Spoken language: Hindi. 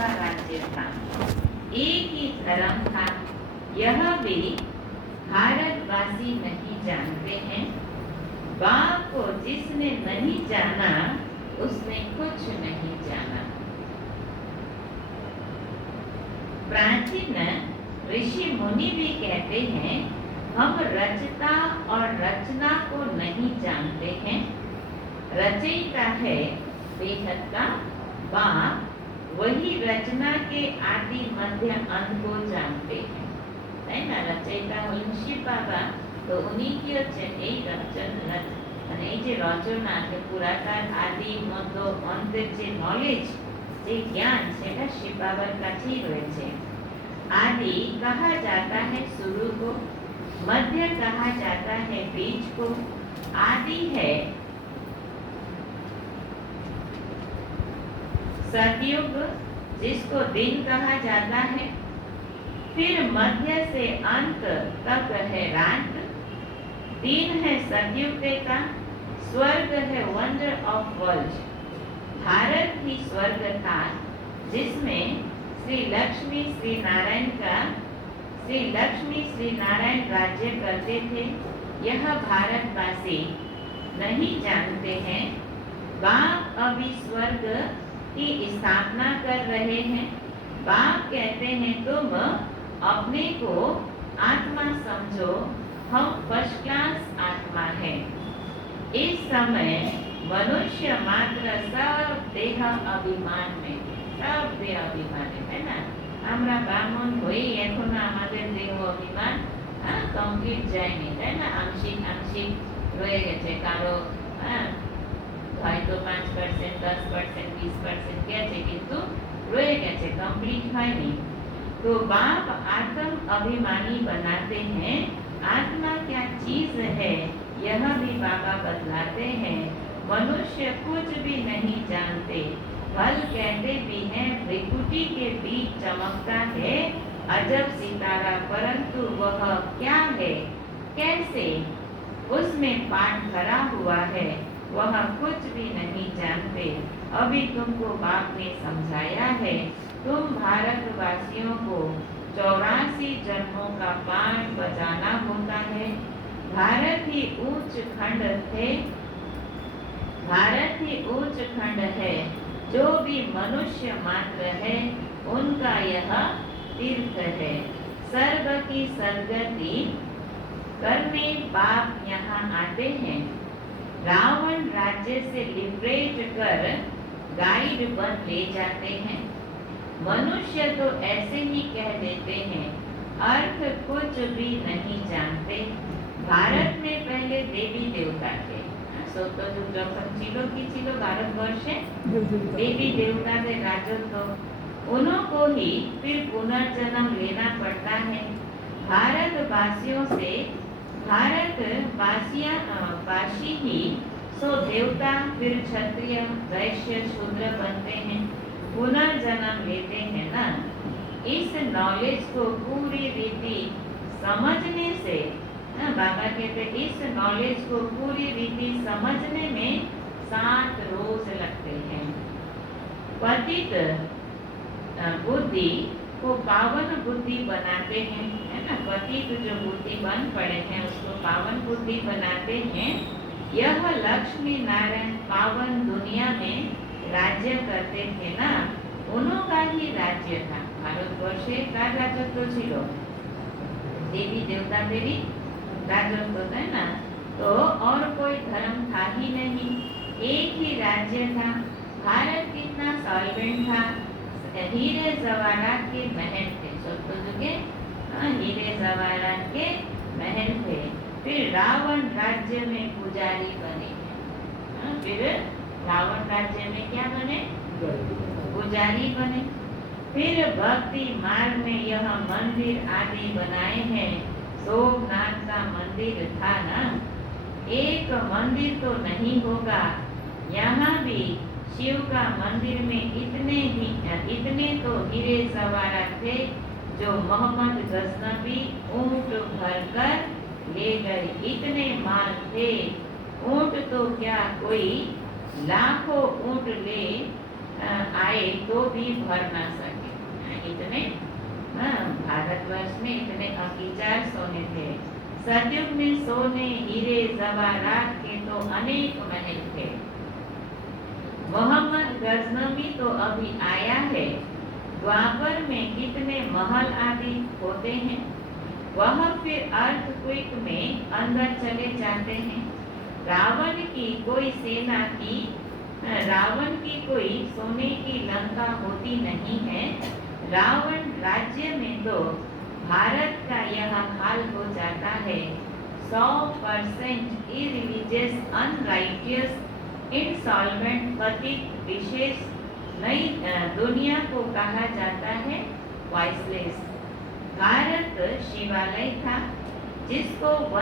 का राज्य था, एक ही धर्म था, यह भी भारतवासी नहीं जानते हैं। बाप को जिसने नहीं जाना उसने कुछ नहीं जाना। प्राचीन ऋषि मुनि भी कहते हैं हम रचता और रचना को नहीं जानते हैं। रचयिता है बेहद का बाप, वही रचना के आदि मध्य अंत को जानते हैं, है ना। रचयिता होलन शिव बाबा, तो उन्हीं की এই রচন মানে এই যে রচনা, যে পুরাকার আদি মধ্য অন্তের যে নলেজ, যে জ্ঞান, সেটা শিব বাবার কাছেই রয়েছে। आदि कहा जाता है शुरू को, मध्य कहा जाता है बीच को, आदि है सतयुग जिसको दिन कहा जाता है, फिर मध्य से अंत तक है रात, दिन है सतयुग का, स्वर्ग है वंडर ऑफ वर्ल्ड। भारत ही स्वर्ग था जिसमें श्री लक्ष्मी श्री नारायण राज्य करते थे। यह भारतवासी नहीं जानते हैं। बाप अभी स्वर्ग की स्थापना कर रहे हैं। बाप कहते हैं तुम अपने को आत्मा समझो, हम फर्स्ट क्लास आत्मा है। इस समय मनुष्य मात्र सब देह अभिमान में, सब देह अभिमान है ना। আমরা ব্রাহ্মণ হই এখনো আমাদের দেহ অভিমান কমপ্লিট যায়নি, তাই না। আংশিক আংশিক রয়ে গেছে, কারো হয়তো 5%, 10%, 20% গেছে, কিন্তু রয়ে গেছে, কমপ্লিট হয়নি। तो बाप आत्म अभिमानी बनाते हैं। आत्मा क्या चीज है यह भी बाबा बतलाते हैं। मनुष्य कुछ भी नहीं जानते। फल कहते भी हैं भृकुटी के बीच चमकता है अजब सितारा, परंतु वह क्या है, कैसे उसमें पाठ भरा हुआ है, वह कुछ भी नहीं जानते। अभी तुमको बाप ने समझाया है। तुम भारतवासियों को 84 जन्मों का पाठ बजाना होता है। भारत ही उच्च खंड थे, भारत ही उच्च खंड है। जो भी मनुष्य मात्र है उनका यह तीर्थ है। सर्व की सदगति करने बाप यहाँ आते हैं। रावण राज्य से लिबरेट कर गाइड बन ले जाते हैं। मनुष्य तो ऐसे ही कह देते हैं, अर्थ कुछ भी नहीं जानते। भारत में पहले देवी देवता थे। যখন ছিল কি ছিল ভারতবর্ষে देवी देवता के राजत्व, उनको ही फिर पुनर्जन्म लेना पड़ता है। भारतवासियों से भारतवासी ही सो देवता, फिर क्षत्रिय, वैश्य, शूद्र बनते हैं, पुनर्जन्म लेते हैं ना। इस नॉलेज को पूरी रीति समझने से, बाबा कहते इस नॉलेज को पूरी रीति समझने में 7 रोज लगते हैं। पतित बुद्धि को पावन बुद्धि बनाते हैं, है ना। पतित जो बुद्धि बन पड़े हैं उसको पावन बुद्धि बनाते हैं। यह लक्ष्मी नारायण पावन दुनिया में राज्य करते थे ना, उनका ही राज्य था। भारतवर्षे का राजत्व छिलो, देवी देवता देवी राजत्व है ना। तो और कोई धर्म था ही नहीं, एक ही राज्य था। भारत कितना सॉल्वेंट था, हीरे जवाहरात के महल थे, सतयुगे हीरे जवाहरात के महल थे। फिर रावण राज्य में पुजारी बने, फिर रावण राज्य में क्या बने, पुजारी बने। फिर भक्ति मार्ग में यह मंदिर आदि बनाए हैं। सोमनाथ का मंदिर था ना, एक मंदिर तो नहीं होगा। यहाँ भी शिव का मंदिर में इतने तो हीरे जवाहरात थे जो मोहम्मद गजनबी ऊंट भरकर ले गए। इतने माल थे, ऊंट तो क्या कोई लाखों ऊंट ले आए तो भी भर ना सके। इतने भारतवर्ष में इतने अकीचार सोने थे। सतयुग में सोने हीरे जवाहरात के तो अनेक महल थे। मोहम्मद गजनवी तो अभी आया है। द्वापर में कितने महल आदि होते हैं, वह फिर अर्थक्वेक में अंदर चले जाते हैं। रावण की कोई सोने की लंका होती नहीं है। रावण राज्य में तो भारत का यह हाल हो जाता है। 100% इरिलीजियस, अनराइटियस, इंसॉल्वेंट, पतित विशेष नई दुनिया को कहा जाता है वॉइसलेस। भारत शिवालय था जिसको